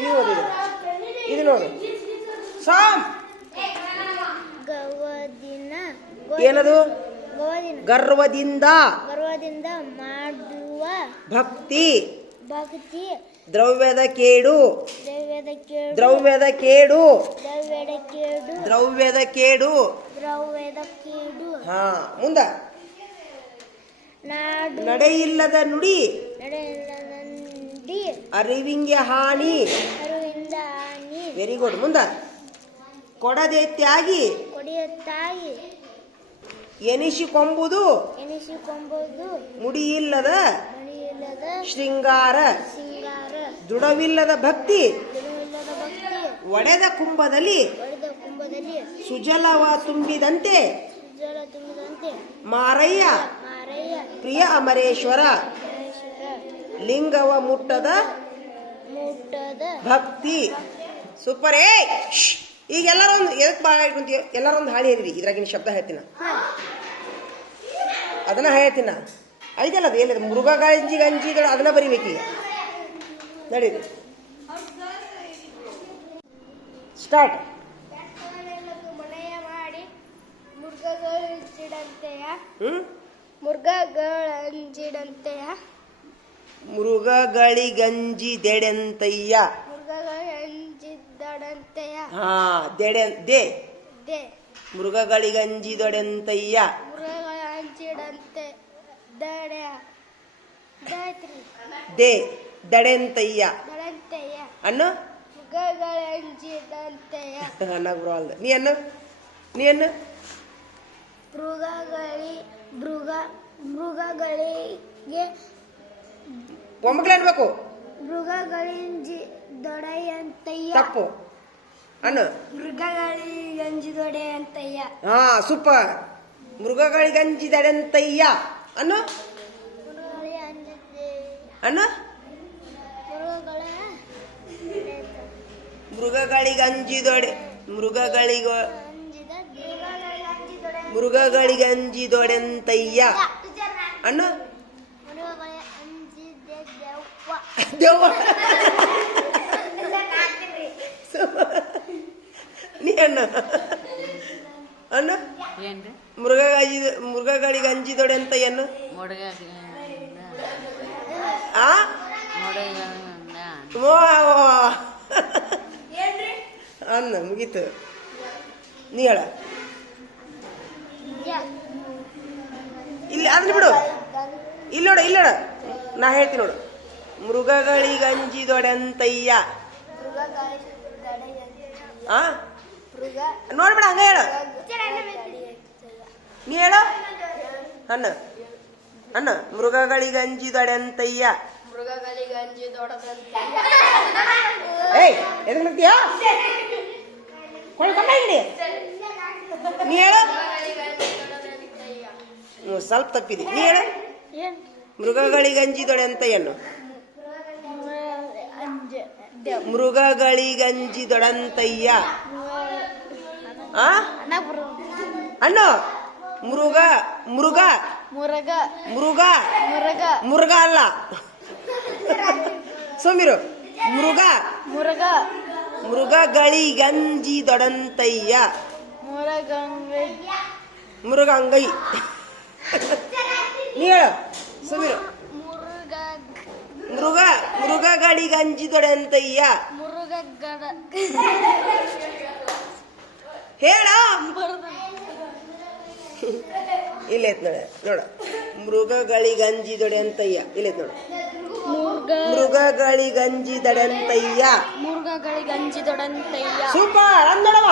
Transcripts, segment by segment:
ನೀವು ಓದಿದ್ರು ಇದು ನೋಡು ಸಾಮ್ ಏನದು ಗರ್ವದಿಂದ ಮಾಡುವ ಭಕ್ತಿ ಭಕ್ತಿ ದ್ರವ್ಯದ ಕೇಡು ದ್ರವ್ಯದ ಕೇಡು ಹಾ ಮುಂದ ನಡೆಯಿಲ್ಲದ ನುಡಿ ಅರಿವಿಂಗೆ ಹಾನಿ ವೆರಿ ಗುಡ್ ಮುಂದ ಕೊಡದೆತ್ತಾಗಿ ಎನಿಸಿಕೊಂಬುದು ಮುಡಿಯಿಲ್ಲದ ಶೃಂಗಾರ ದೃಢವಿಲ್ಲದ ಭಕ್ತಿ ಒಡೆದ ಕುಂಭದಲ್ಲಿ ಸುಜಲವ ತುಂಬಿದಂತೆ ಮಾರಯ್ಯ ಪ್ರಿಯ ಅಮರೇಶ್ವರ ಲಿಂಗವ ಮುಟ್ಟದ ಭಕ್ತಿ ಸೂಪರ್ ಈಗ ಎಲ್ಲರೊಂದು ಎದಕ್ಕೆ ಭಾಳ ಇಟ್ಕೊಂತೀವಿ ಎಲ್ಲರೊಂದು ಹಾಳಿ ಹೇಳಿರಿ ಇದ್ರಾಗಿನ ಶಬ್ದ ಹೇಳ್ತೀನ ಅದನ್ನ ಹೇಳ್ತೀನ ಐತಲ್ಲ ಅದು ಎಲ್ಲಿದೆ ಮೃಗ ಗಂಜಿಗಳು ಅದನ್ನ ಬರಿಬೇಕೀಗ ನಡೀರಿ ಸ್ಟಾರ್ಟ್ ಮೃಗಗಳಿಗಂಜಿದೆಡೆಂತಯ್ಯ ಹಾ ದೆ ಮೃಗಗಳಿಗಂಜಿದೊಡೆಂತಯ್ಯ ದೇ ದಡೆಂತಯ್ಯ ಅನ್ನು ಅನ್ನಕ್ ಬರವಲ್ದು ನೀ ಅನ್ನು ಮೃಗಗಳಿಗೆ ಒಮ್ಮಕ್ಲೆ ಅನ್ಬೇಕು ಮೃಗಗಳಿಂಜಿದೊಡೆಯಂತಯ್ಯ ತಪ್ಪು ಅನ್ನು ಮೃಗಗಳಿಗಂಜಿದೊಡೆಯಂತಯ್ಯ ಹಾ ಸೂಪರ್ ಮೃಗಗಳಿಗಂಜಿದಡೆಂತಯ್ಯ ಅನ್ನು ಮೃಗಗಳಿಗಂಜಿದೊಡೆಂತಯ್ಯ ಅನ್ನು ದೆವ್ವ ನೀ ಅನ್ನು ಮೃಗಗಳಿಗಂಜಿದೊಡೆಂತಯ್ಯನು ಅನ್ನ ಮುಗೀತು ನೀ ಹೇಳ ಇಲ್ಲಿ ಅಂದ್ರೆ ಬಿಡು ಇಲ್ಲೋಡ ನಾ ಹೇಳ್ತೀನಿ ನೋಡು ಮೃಗಗಳಿಗಂಜಿದೊಡೆಂತಯ್ಯ ನೋಡ್ಬೇಡ ಹಂಗ ಹೇಳು ನೀ ಹೇಳು ಅನ್ನ ಮೃಗಗಳಿಗಂಜಿದೊಡೆಂತಯ್ಯ ಏಯ್ ಎದಕ್ಕೆ ನಗ್ತೀಯಾ ನೀ ಹೇಳು ಸ್ವಲ್ಪ ತಪ್ಪಿದೆ ನೀ ಹೇಳು ಮೃಗಗಳಿಗಂಜಿದೊಡೆಂತಯ್ಯನು ಮೃಗಗಳಿಗಂಜಿದೊಡೆಂತಯ್ಯ ಅಣ್ಣು ಮೃಗ ಅಲ್ಲ ಸುಮಿರು ಮೃಗಗಳಿಗಂಜಿದೊಡೆಂತಯ್ಯ ಮುರುಗಂಗೈ ನೀ ಹೇಳು ಸುಮಿರು ಮೃಗಗಳಿಗಂಜಿದೊಡೆಂತಯ್ಯ ಹೇಳ ಇಲ್ಲೈತ್ ನೋಡ ಮೃಗಗಳಿಗಂಜಿದೊಡೆಂತಯ್ಯ ಇಲ್ಲೈತ್ ನೋಡು ಮೃಗಗಳಿಗಂಜಿದೊಡೆಂತಯ್ಯ ಸೂಪರ್ ಅನ್ನೋಡು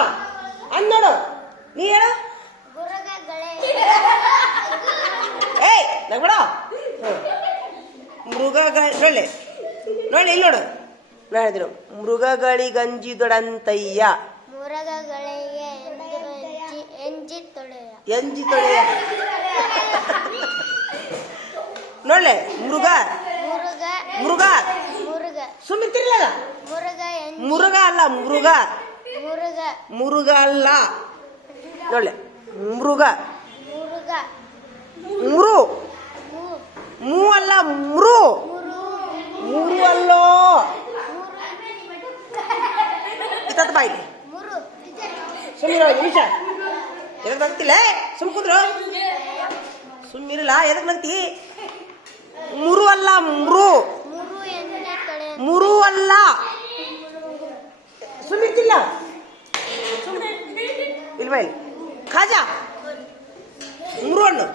ನೀ ಹೇಳ ಏಯ್ ನಗ್ಬೇಡ ಮೃಗಗಳು ನೋಡಿ ಇಲ್ಲಿ ನೋಡು ನಾ ಹೇಳಿದ್ರು ಮೃಗಗಳಿಗಂಜಿದೊಡೆಂತಯ್ಯ ಎಂಜಿ ತೊಳೆಯ ನೋಡ್ಲೆ ಮೃಗ ಸುಮ್ಮಿರ್ತಿರ್ಲಿಲ್ಲ ಮುರುಗ ಅಲ್ಲ ಮುರುಗ ಅಲ್ಲ ನೋಡ್ಲೆ ಮೃಗ ಮೂ ಅಲ್ಲ ಮುರು ಅಲ್ಲೋ ಬಾಯ್ಲಿ ಮೂರು ಸುಮ್ಮಿರೋ ನಿಮಿಷ ಎದಕ್ಕೆ ನಗ್ತಿಲ್ಲ ಸುಮ್ ಕುಂದ್ರು ಸುಮ್ಮಿರಲ್ಲ ಎದಕ್ಕೆ ನಗ್ತಿ ಮುರು ಅಲ್ಲ ಮುರು ಮೂರು ಎಣ್ಣೆ ಕಳೆ ಮುರು ಅಲ್ಲ ಸುಮ್ಮಿರ್ತಿಲ್ಲ ಇಲ್ವಾ ಇಲ್ಲಿ ಖಾಜಾ ಮುರು ಹಣ್ಣು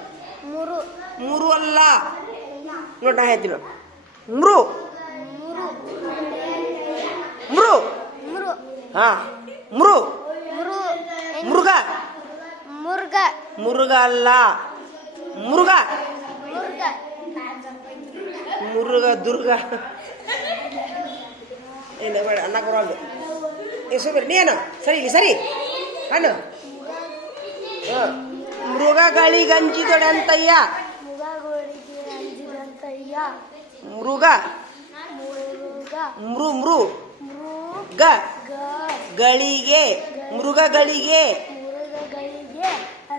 ಮೂರು ಮುರು ಅಲ್ಲ ನೋಡಿ ನಾ ಹೇಳ್ತೀನಿ ಮುರು ಮೂರು ಮುರು ಮೂರು ಹಾ ಮುರು ಮೂರು ಮುರುಗ ಮುರ್ಗ ಮುರುಗ ಅಲ್ಲ ಮುರುಗ ಮುರ್ಗ ಮುರುಗ ದುರ್ಗ ಏನು ಬೇಡ ಅನ್ನ ಕೊಡೋದು ಸುಮ್ಮನೆ ನೀನು ಸರಿ ಇಲ್ಲಿ ಸರಿ ಹಣ್ಣು ಮೃಗಗಳಿಗಂಜಿದೊಡೆ ಅಂತಯ್ಯ ಮುಗಗಳಿಗೆ ಅಂಜಿದಂತಯ್ಯ ಮೃಗ ಮುರುಗ ಮೃ ಮೃ ಮೃಗ ಗ ಗಳಿಗೆ ಮೃಗಗಳಿಗೆ ಮುರುಗಗಳಿಗೆ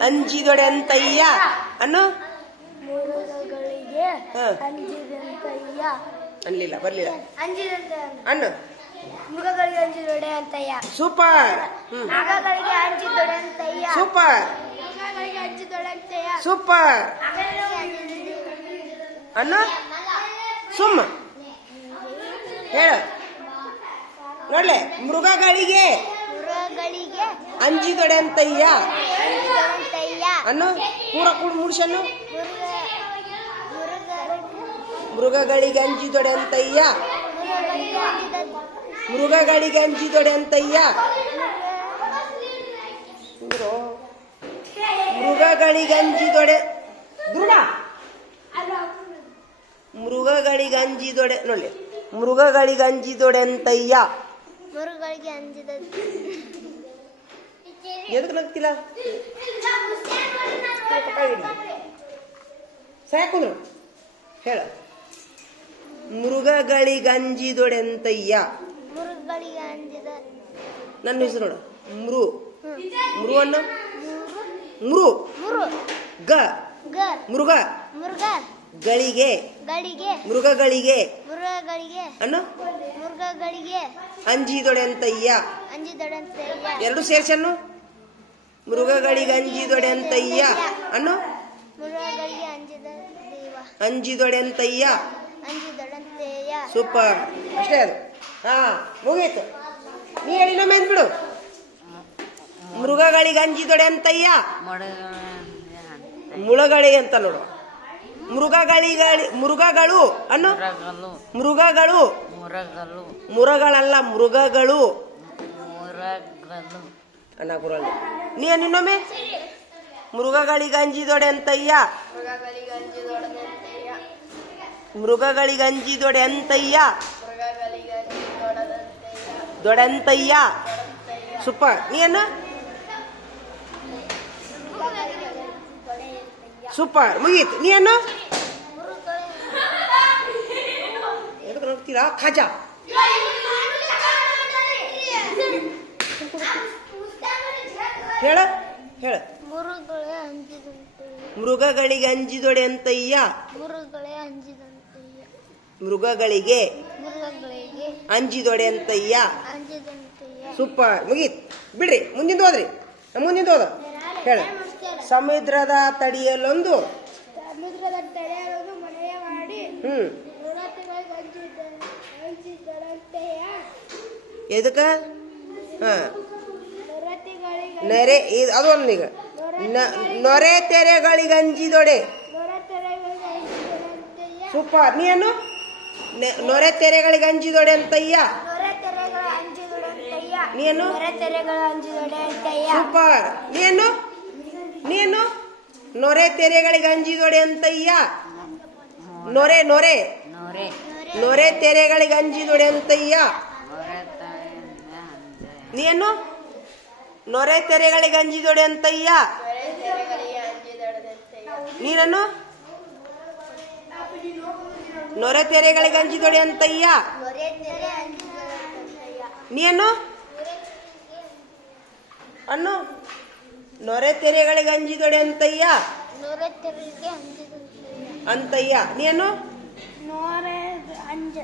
ಅಂಜಿದೊಡೆ ಅಂತಯ್ಯ ಅನ್ನು ಮುರುಗಗಳಿಗೆ ಹ. ಅಂಜಿದಂತಯ್ಯ ಅನ್ಲಿಲ್ಲ ಬರ್ಲಿಲ್ಲ ಅಂಜಿದಂತೆ ಅನ್ನು ಮೃಗಗಳಿಗೆ ಅಂಜಿದೊಡೆ ಅಂತಯ್ಯ ಸೂಪರ್ ಮೃಗಗಳಿಗೆ ಅಂಜಿದೊಡೆ ಅಂತಯ್ಯ ಸೂಪರ್ ಮೃಗಗಳಿಗೆ ಅಂಜಿದೊಡೆ ಅಂತಯ್ಯ ಸೂಪರ್ ಅನ್ನು ಸುಮ್ಮ ಹೇಳ ನೋಡ್ಲೆ ಮೃಗಗಳಿಗೆ ಮೃಗಗಳಿಗೆ ಅಂಜಿದೊಡೆ ಅಂತಯ್ಯ ಅಂಜಿದೊಡೆಂತಯ್ಯ ಅನ್ನು ಪೂರ ಕೂಡ ಮುಡ್ಸನ್ನು ಮುರುಗರಿಗೆ ಮೃಗಗಳಿಗೆ ಅಂಜಿದೊಡೆ ಅಂತಯ್ಯ ಮುರುಗಗಳಿಗೆ ಅಂಜಿದ ಮೃಗಗಳಿಗೆ ಅಂಜಿದೊಡೆ ಅಂತಯ್ಯ ಮೃಗಗಳಿಗೆ ಅಂಜಿದೊಡೆ ದುರ್ಗ ಮೃಗಗಳಿಗೆ ಅಂಜಿದೊಡೆ ನೋಡಿ ಮೃಗಗಳಿಗೆ ಅಂಜಿದೊಡೆ ಅಂತಯ್ಯ ಮುರುಗಳಿಗೆ ಅಂಜಿದ ಎದಕ್ಕೆ ನಗ್ತಿಲ್ಲ ಸಾಕುಂದ್ರು ಹೇಳ ಮೃಗಗಳಿಗೆ ಅಂಜಿದೊಡೆ ಅಂತಯ್ಯ ಮುರುಗಳಿಗೆ ಅಂಜಿದ ನನ್ನ ಹೆಸರು ನೋಡು ಮೃ ಮೃ ಅನ್ನು ಮೃ ಮುರು ಗ ಗ ಮೃಗ ಮುರುಗ ಗಳಿಗೆ ಗಳಿಗೆ ಮೃಗಗಳಿಗೆ ಮುರುಗಗಳಿಗೆ ಅನ್ನು ಮುರುಗಗಳಿಗೆ ಅಂಜಿದೊಡೆ ಅಂತಯ್ಯ ಅಂಜಿದೊಡೆಂತಯ್ಯ ಎರಡು ಸೇರ್ಸನ್ನು ಮೃಗಗಳಿಗೆ ಅಂಜಿದೊಡೆ ಅಂತಯ್ಯ ಅನ್ನು ಮುರುಗಗಳಿಗೆ ಅಂಜಿದ ದೇವ ಅಂಜಿದೊಡೆ ಅಂತಯ್ಯ ಅಂಜಿದೊಡೆಂತಯ್ಯ ಸೂಪರ್ ಅಷ್ಟೇ ಅದು ಹಾ ಮುಗೀತು ನೀ ಹೇಳಿ ನಮ್ಮ ಬಿಡು ಮೃಗಗಳಿಗೆ ಅಂಜಿದೊಡೆ ಅಂತಯ್ಯ ಮುಳಗಳಿಗೆ ಅಂತ ನೋಡು ಮೃಗಗಳು ಅನ್ನು ಮೃಗಗಳು ಮುರಗಳಲ್ಲ ಮೃಗಗಳು ಅನ್ನ ಗುರಲ್ಲ ನೀ ಇನ್ನೊಮ್ಮೆ ಮೃಗಗಳಿಗೆ ಅಂಜಿದೊಡೆ ಅಂತಯ್ಯ ಮೃಗಗಳಿಗೆ ಅಂಜಿದೊಡೆ ಅಂತಯ್ಯ ದೊಡಂತಯ್ಯ ಸೂಪರ್ ನೀ ಅನ್ನ ಸೂಪರ್ ಮುಗೀತು ನೀ ಅನ್ನ ಎದಕ್ಕೆ ನೋಡ್ತೀರಾ ಖಾಜಾ ಹೇಳ ಹೇಳ ಮುರುಗಳೇ ಅಂಜಿದಂತಯ್ಯ ಮೃಗಗಳಿಗೆ ಅಂಜಿದೊಡೆ ಅಂತಯ್ಯ ಮುರುಗಳೇ ಅಂಜಿದಂತಯ್ಯ ಮೃಗಗಳಿಗೆ ಮುರುಗಗಳಿಗೆ ಅಂಜಿದೊಡೆ ಅಂತಯ್ಯ ಅಂಜಿದಂತಯ್ಯ ಸೂಪರ್ ಮುಗೀತ್ ಬಿಡ್ರಿ ಮುಂದಿಂದ ಹೋದ್ರಿ ಮುಂದಿಂದ ಹೋದ ಹೇಳ ಸಮುದ್ರದ ತಡಿಯಲ್ಲೊಂದು ಸಮುದ್ರದ ತಡೆಯಲು ಮನೆಯ ಮಾಡಿ ಅಂಜಿದಂತೆಯ ಎದಕ್ಕ ಹಾ ನೊರತೆಗಳಿಗೆ ನೆರೆ ಅದು ಒಂದೀಗ ನೊರೆ ತೆರೆಗಳಿಗೆ ಅಂಜಿದೊಡೆ ನೊರತೆಗಳಿಗೆ ಅಂಜಿದಂತೆಯ ಸೂಪರ್ ನೀನು ನೊರೆ ತೆರೆಗಳಿಗೆ ಅಂಜಿದೊಡೆ ಅಂತಯ್ಯ ನೊರತೆರೆಗಳ ಅಂಜಿದಂತೆಯ ನೀನು ನೊರತೆರೆಗಳ ಅಂಜಿದಂತೆಯ ಸೂಪರ್ ನೀನು ನೊರೆ ತೆರೆಗಳಿಗೆ ಅಂಜಿದೊಡೆ ಅಂತಯ್ಯ ನೊರೆ ನೊರೆ ನೊರೆ ತೆರೆಗಳಿಗೆ ಅಂಜಿದೊಡೆ ಅಂತಯ್ಯ ನೀನು ನೊರೆ ತೆರೆಗಳಿಗೆ ಅಂಜಿದೊಡೆ ಅಂತಯ್ಯ ನೀನನ್ನು ನೊರೆ ತೆರೆಗಳಿಗೆ ಅಂಜಿದೊಡೆ ಅಂತಯ್ಯ ನೀನು ಅನ್ನು ನೊರೆ ತೆರೆಗಳಿಗೆ ಅಂಜಿದೊಡೆ ಅಂತಯ್ಯ ನೊರತೆರೆಗೆ ಅಂಜಿದಂತೆಯ ಅಂತಯ್ಯ ನೀನು ನೊರೆ ಅಂಜ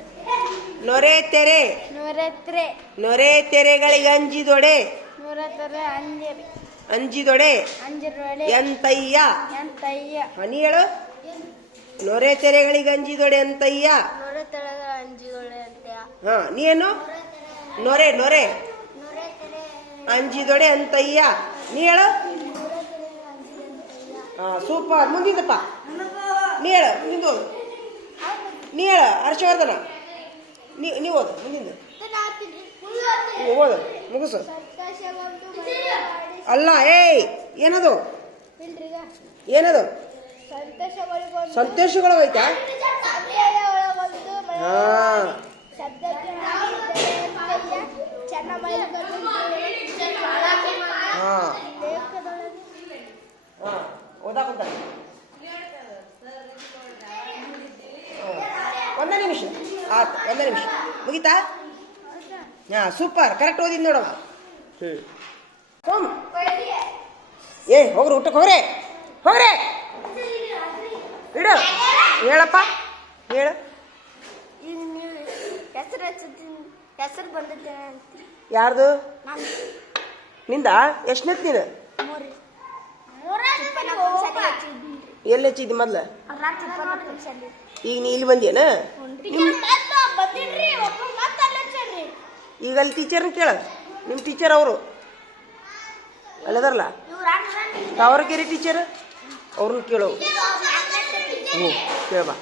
ನೊರೆ ತೆರೆ ನೂರೆತ್ರೆ ನೊರೆ ತೆರೆಗಳಿಗೆ ಅಂಜಿದೊಡೆ ನೂರೆತ್ರೆ ಅಂಜಿರಿ ಅಂಜಿದೊಡೆ ಅಂಜಿರೊಡೆ ಎಂತಯ್ಯ ಎಂತಯ್ಯ ಹನಿ ಹೇಳು ನೊರೆ ತೆರೆಗಳಿಗೆ ಅಂಜಿದೊಡೆ ಅಂತಯ್ಯ ನೂರೆತ್ತೆರೆಗಳ ಅಂಜಿದೊಡೆ ಅಂತಯ್ಯ ಹಾ ನೀ ಏನು ನೊರೆ ನೊರೆ ನೂರೆತ್ರೆ ಅಂಜಿದೊಡೆ ಅಂತಯ್ಯ ನೀ ಹೇಳು ಹಾ ಸೂಪರ್ ಮುಂದಿಂದಪ್ಪ ನೀ ಹೇಳು ಮುಂದಿಂದ ಓದು ನೀ ಹೇಳು ಹರ್ಷವರ್ಧನ ನೀವು ಓದು ಮುಂದಿಂದ ನೀವು ಓದು ಮುಗಿಸು ಅಲ್ಲ ಏಯ್ ಏನದು ಏನದು ಸಂತೋಷಗಳು ಐತಾ ಹಾ ಹಾ ಹಾ ಓದಾಕುಂತ ಒಂದೇ ನಿಮಿಷ ಆಯ್ತು ಒಂದೇ ನಿಮಿಷ ಮುಗೀತಾ ಹಾ ಸೂಪರ್ ಕರೆಕ್ಟ್ ಓದಿದ್ ನೋಡವ ಸೋಮ್ ಏ ಹೋಗ್ರಿ ಊಟಕ್ಕೆ ಹೋಗ್ರೆ ಹೋಗ್ರೆ ಇಡು ಹೇಳಪ್ಪ ಹೇಳು ಈಗ ನೀವು ಹೆಸರು ಹೆಸರು ಬಂದಿದ್ದೆ ಅಂತ ಯಾರ್ದು ನಾನು ನಿಂದ ಎಷ್ಟನೇತ್ ನೀನು ಎಲ್ಲಿ ಹಚ್ಚಿದ್ದಿ ಮೊದ್ಲು ಈಗ ನೀ ಇಲ್ಲಿ ಬಂದೇನ ಈಗ ಅಲ್ಲಿ ಟೀಚರ್ನ ಕೇಳ ನಿಮ್ಮ ಟೀಚರ್ ಅವರು ಅಲ್ಲದಾರಲ್ಲ ತಾವರಕೆರೆ ಟೀಚರ್ ಅವ್ರನ್ನ ಕೇಳೋ ಹ್ಞೂ ಕೇಳಬಾ